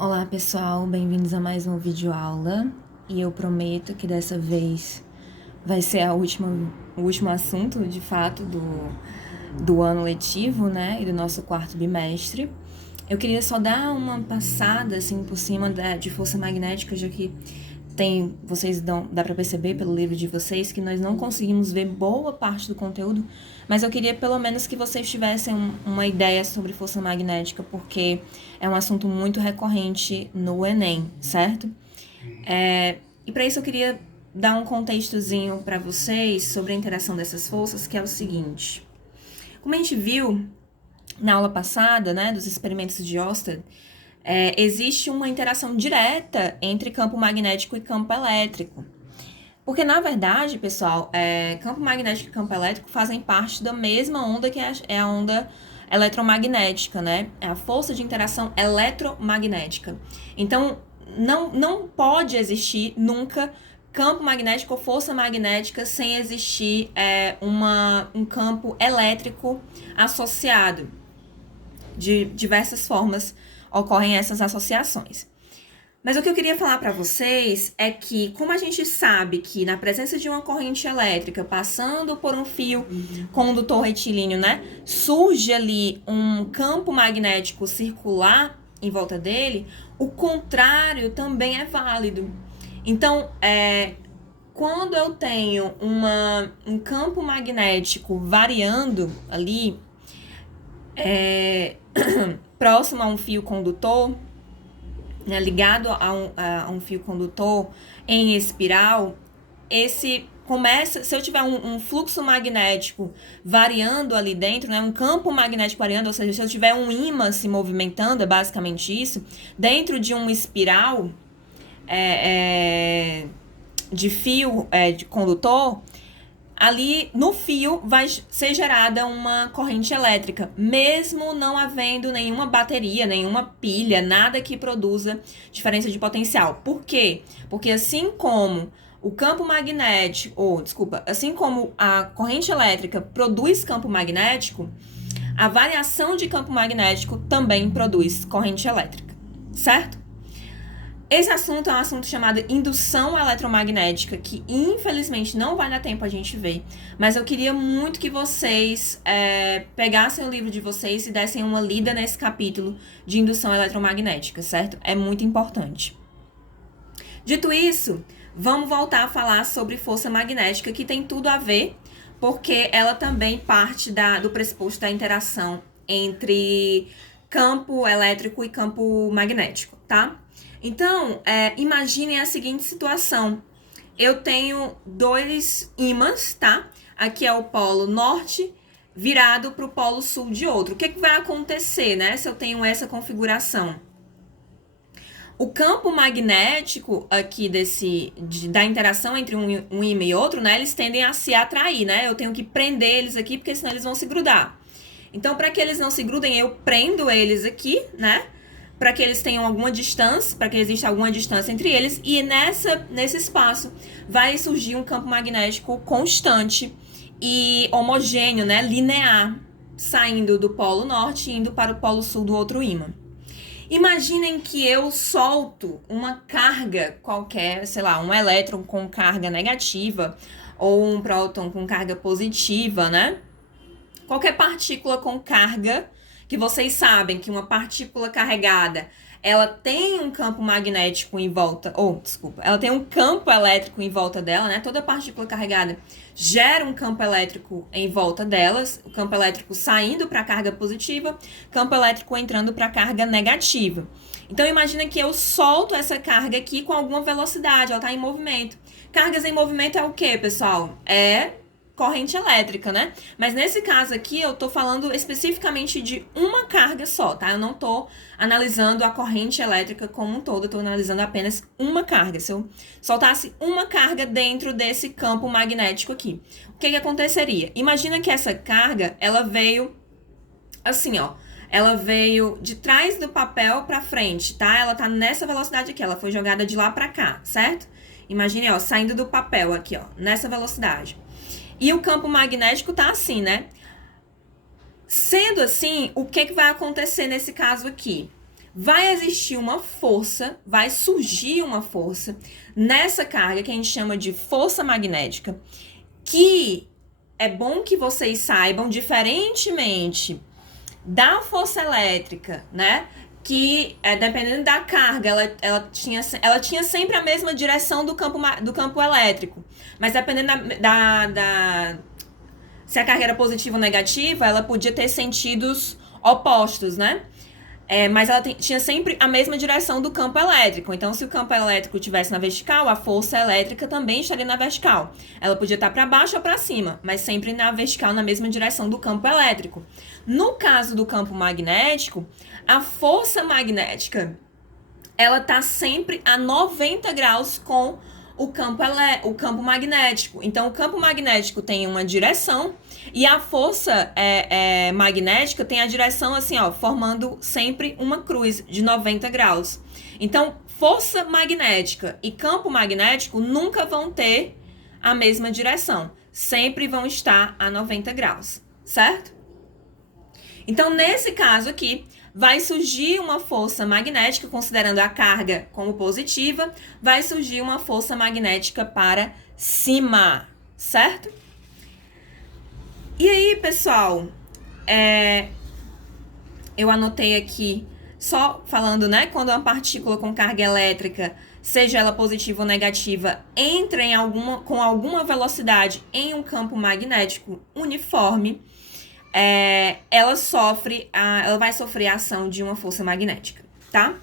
Olá pessoal, bem-vindos a mais uma videoaula e eu prometo que dessa vez vai ser o último assunto de fato do ano letivo, né, e do nosso quarto bimestre. Eu queria só dar uma passada assim por cima de força magnética, já que dá para perceber pelo livro de vocês que nós não conseguimos ver boa parte do conteúdo, mas eu queria pelo menos que vocês tivessem uma ideia sobre força magnética, porque é um assunto muito recorrente no Enem, certo? E para isso eu queria dar um contextozinho para vocês sobre a interação dessas forças, que é o seguinte. Como a gente viu na aula passada, né, dos experimentos de Oersted, existe uma interação direta entre campo magnético e campo elétrico. Porque, na verdade, pessoal, campo magnético e campo elétrico fazem parte da mesma onda que é a onda eletromagnética, né? É a força de interação eletromagnética. Então, não pode existir nunca campo magnético ou força magnética sem existir um campo elétrico associado. De diversas formas ocorrem essas associações. Mas o que eu queria falar para vocês é que, como a gente sabe que na presença de uma corrente elétrica passando por um fio condutor retilíneo, né, surge ali um campo magnético circular em volta dele, o contrário também é válido. Então, quando eu tenho um campo magnético variando ali, próximo a um fio condutor, né, ligado a um fio condutor em espiral, se eu tiver um fluxo magnético variando ali dentro, né, um campo magnético variando, ou seja, se eu tiver um ímã se movimentando, é basicamente isso, dentro de uma espiral de fio de condutor, ali no fio vai ser gerada uma corrente elétrica, mesmo não havendo nenhuma bateria, nenhuma pilha, nada que produza diferença de potencial. Por quê? Porque assim como o campo magnético, assim como a corrente elétrica produz campo magnético, a variação de campo magnético também produz corrente elétrica, certo? Esse assunto é um assunto chamado indução eletromagnética, que infelizmente não vai dar tempo a gente ver, mas eu queria muito que vocês pegassem o livro de vocês e dessem uma lida nesse capítulo de indução eletromagnética, certo? É muito importante. Dito isso, vamos voltar a falar sobre força magnética, que tem tudo a ver, porque ela também parte do pressuposto da interação entre campo elétrico e campo magnético, tá? Então, imaginem a seguinte situação. Eu tenho dois ímãs, tá? Aqui é o polo norte virado para o polo sul de outro. O que vai acontecer, né, se eu tenho essa configuração? O campo magnético aqui da interação entre um ímã e outro, né, eles tendem a se atrair, né? Eu tenho que prender eles aqui, porque senão eles vão se grudar. Então, para que eles não se grudem, eu prendo eles aqui, né? Para que eles tenham alguma distância, para que exista alguma distância entre eles, e nesse espaço vai surgir um campo magnético constante e homogêneo, né, linear, saindo do polo norte e indo para o polo sul do outro ímã. Imaginem que eu solto uma carga qualquer, sei lá, um elétron com carga negativa ou um próton com carga positiva, né? Qualquer partícula com carga, que vocês sabem que uma partícula carregada, ela tem um campo magnético em volta, ela tem um campo elétrico em volta dela, né? Toda partícula carregada gera um campo elétrico em volta delas, o campo elétrico saindo para a carga positiva, campo elétrico entrando para a carga negativa. Então, imagina que eu solto essa carga aqui com alguma velocidade, ela está em movimento. Cargas em movimento é o quê, pessoal? É corrente elétrica, né? Mas nesse caso aqui, eu tô falando especificamente de uma carga só, tá? Eu não tô analisando a corrente elétrica como um todo, eu tô analisando apenas uma carga. Se eu soltasse uma carga dentro desse campo magnético aqui, o que aconteceria? Imagina que essa carga, ela veio assim, ó. Ela veio de trás do papel pra frente, tá? Ela tá nessa velocidade aqui, ela foi jogada de lá pra cá, certo? Imagine, ó, saindo do papel aqui, ó, nessa velocidade. E o campo magnético tá assim, né? Sendo assim, o que vai acontecer nesse caso aqui? vai existir uma força, vai surgir uma força nessa carga que a gente chama de força magnética, que é bom que vocês saibam, diferentemente da força elétrica, né? Que, dependendo da carga, ela tinha sempre a mesma direção do campo elétrico. Mas dependendo se a carga era positiva ou negativa, ela podia ter sentidos opostos, né? Mas ela tinha sempre a mesma direção do campo elétrico. Então, se o campo elétrico estivesse na vertical, a força elétrica também estaria na vertical. Ela podia estar para baixo ou para cima, mas sempre na vertical, na mesma direção do campo elétrico. No caso do campo magnético, a força magnética, ela está sempre a 90 graus com o campo magnético. Então, o campo magnético tem uma direção e a força magnética tem a direção assim, ó, formando sempre uma cruz de 90 graus. Então, força magnética e campo magnético nunca vão ter a mesma direção. Sempre vão estar a 90 graus, certo? Então, nesse caso aqui, vai surgir uma força magnética, considerando a carga como positiva, vai surgir uma força magnética para cima, certo? E aí, pessoal, eu anotei aqui, só falando, né, quando uma partícula com carga elétrica, seja ela positiva ou negativa, entra com alguma velocidade em um campo magnético uniforme, ela vai sofrer a ação de uma força magnética, tá?